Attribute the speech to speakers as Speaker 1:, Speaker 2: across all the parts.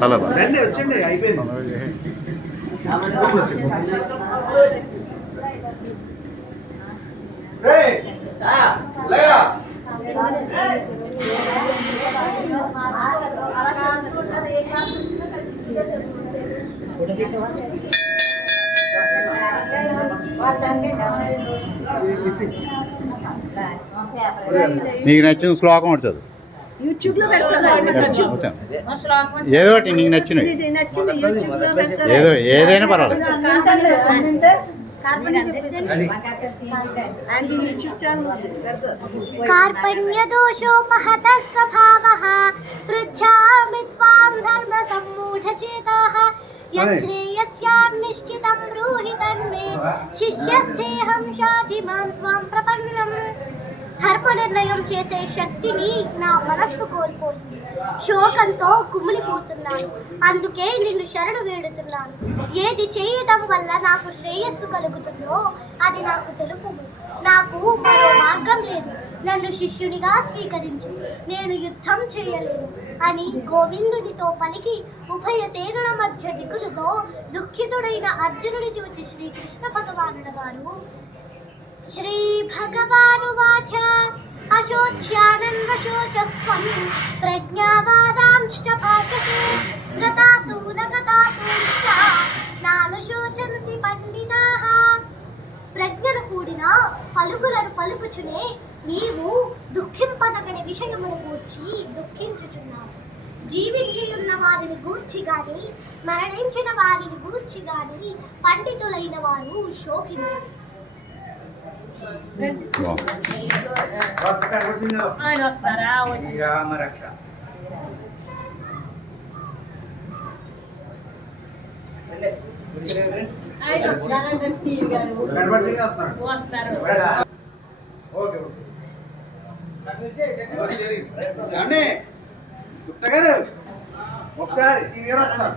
Speaker 1: Hello.
Speaker 2: రండి లేరా.
Speaker 1: నీకు నచ్చిన శ్లోకం ఒకటి చదువు
Speaker 3: యూట్యూబ్ లో పెడతాను
Speaker 1: వచ్చాను. ఏదో ఒకటి నీకు నచ్చినవి
Speaker 3: ఇది నచ్చింది యూట్యూబ్ లో పెడతాను
Speaker 1: ఏదో ఏదైనా పర్వాలేదు
Speaker 3: అండ్ యూట్యూబ్ ఛానల్ పెడతాను
Speaker 4: कार्पण्यदोषोपहतः स्वभावः पृच्छामि त्वां धर्मसम्मूढचेताः यच्छ्रेयस्यान्निश्चितं ब्रूहि तन्मे शिष्यस्थेऽहं शाधि मां त्वां प्रपन्नम् ధర్మ నిర్ణయం చేసే శక్తిని నా మనస్సు కోల్పోయింది. శోకంతో కుమిలిపోతున్నాను. అందుకే నిన్ను శరణు వేడుతున్నాను. ఏది చేయటం వల్ల నాకు శ్రేయస్సు కలుగుతుందో అది నాకు తెలుపు నాకు మరో మార్గం లేదు. నన్ను శిష్యునిగా స్వీకరించు. నేను యుద్ధం చేయలేను అని గోవిందునితో పలికి ఉభయ సేనుల మధ్య దిగులుతో దుఃఖితుడైన అర్జునుడి చూచి శ్రీకృష్ణ భగవానుడు వారు श्रीभगवानुवाच अशोच्यानन्वशोचस्त्वं प्रज्ञावादांश्च भाषसे गतासु न गतासूंश्च नानुशोचन्ति పండితాః ప్రజ్ఞను కూడిన పలుకులను పలుకుచునే నీవు దుఃఖింపదగని విషయమును గూర్చి దుఃఖించుచున్నావు జీవించి ఉన్న వారిని గూర్చి గాని మరణించిన వారిని గూర్చి గాని పండితులైన వారు శోకించరు
Speaker 3: వస్తారు
Speaker 2: ఓకే ఓకే ఏమండి? గుప్తా గారు ఒకసారి సీనియర్ వస్తున్నారు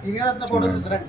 Speaker 2: సీనియర్ వస్తున్న ఫోటో చూద్దరండి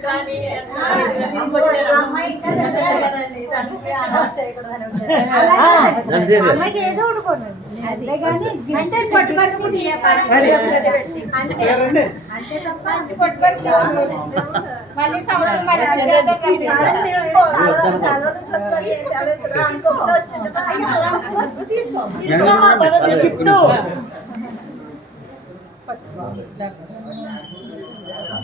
Speaker 2: సీనియర్.
Speaker 3: అమ్మాయికి ఏదో ఒకటి అదే. కానీ అంటే పట్టుబడుతుంది
Speaker 2: కొద్దిగా రండి.
Speaker 3: మంచి పట్టుబడుతుంది మళ్ళీ సంవత్సరం మళ్ళీ వచ్చేదే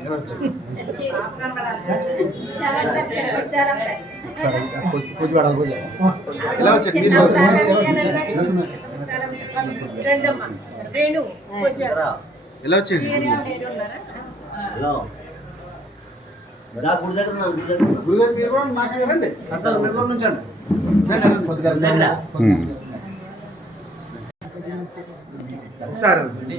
Speaker 2: వస్తున్నారు దండి దండి
Speaker 1: రండి
Speaker 2: ఇలా వచ్చింది మీరు
Speaker 3: వేణు కొంచెం
Speaker 2: ఇలా వచ్చింది గురుగారు మీరు కూడా మాస్టర్ రండి అసలు మీరు కూడా నుంచండి రండి,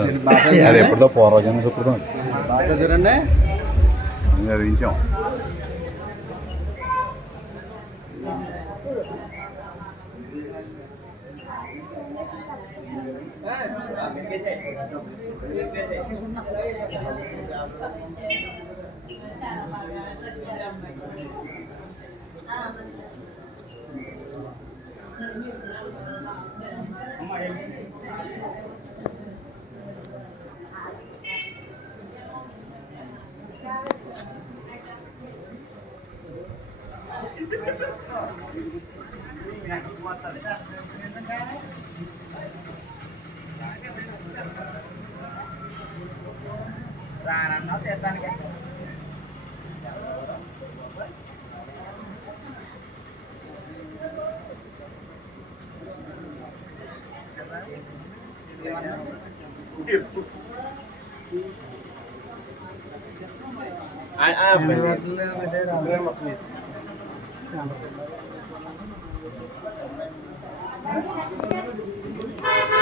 Speaker 1: అది ఎప్పుడుదో పూర్వజన్మ శుక్రదం చూడండి
Speaker 2: చదివించాం అమ్మ
Speaker 1: nó చేద్దానికి Thank
Speaker 5: you. Thank you.